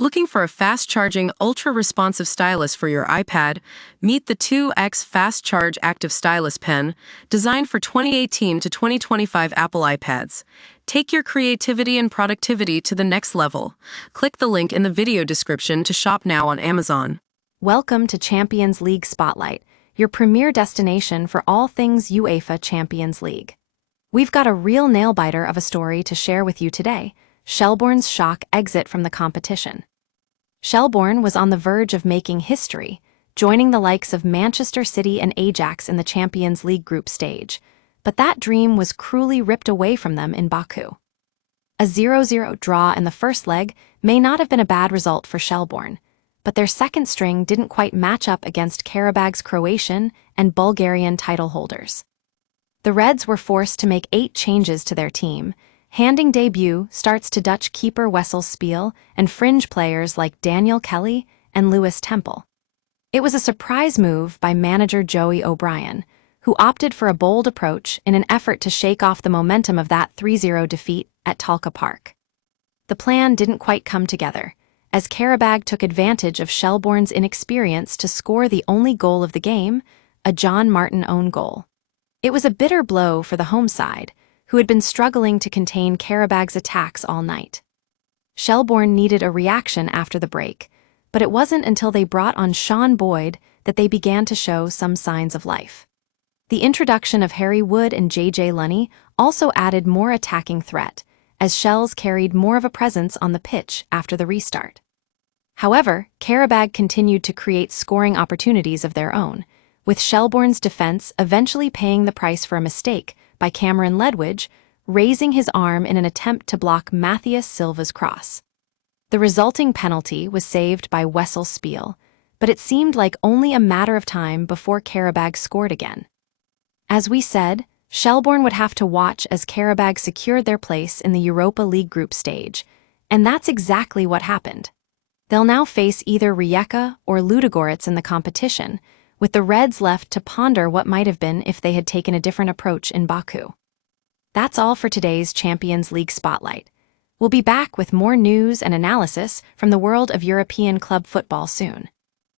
Looking for a fast-charging, ultra-responsive stylus for your iPad? Meet the 2X Fast Charge Active Stylus Pen, designed for 2018 to 2025 Apple iPads. Take your creativity and productivity to the next level. Click the link in the video description to shop now on Amazon. Welcome to Champions League Spotlight, your premier destination for all things UEFA Champions League. We've got a real nail-biter of a story to share with you today: Shelbourne's shock exit from the competition. Shelbourne was on the verge of making history, joining the likes of Manchester City and Ajax in the Champions League group stage, but that dream was cruelly ripped away from them in Baku. A 0-0 draw in the first leg may not have been a bad result for Shelbourne, but their second string didn't quite match up against Qarabağ's Croatian and Bulgarian title holders. The Reds were forced to make 8 changes to their team, handing debut starts to Dutch keeper Wessel Spiel and fringe players like Daniel Kelly and Lewis Temple. It was a surprise move by manager Joey O'Brien, who opted for a bold approach in an effort to shake off the momentum of that 3-0 defeat at Talca Park. The plan didn't quite come together, as Qarabağ took advantage of Shelbourne's inexperience to score the only goal of the game, a John Martin own goal. It was a bitter blow for the home side, who had been struggling to contain Qarabağ's attacks all night. Shelbourne needed a reaction after the break, but it wasn't until they brought on Sean Boyd that they began to show some signs of life. The introduction of Harry Wood and JJ Lunny also added more attacking threat, as Shells carried more of a presence on the pitch after the restart. However, Qarabağ continued to create scoring opportunities of their own, with Shelbourne's defense eventually paying the price for a mistake by Cameron Ledwidge, raising his arm in an attempt to block Matthias Silva's cross. The resulting penalty was saved by Wessel Spiel, but it seemed like only a matter of time before Qarabağ scored again. As we said, Shelbourne would have to watch as Qarabağ secured their place in the Europa League group stage, and that's exactly what happened. They'll now face either Rijeka or Ludogorets in the competition, with the Reds left to ponder what might have been if they had taken a different approach in Baku. That's all for today's Champions League Spotlight. We'll be back with more news and analysis from the world of European club football soon.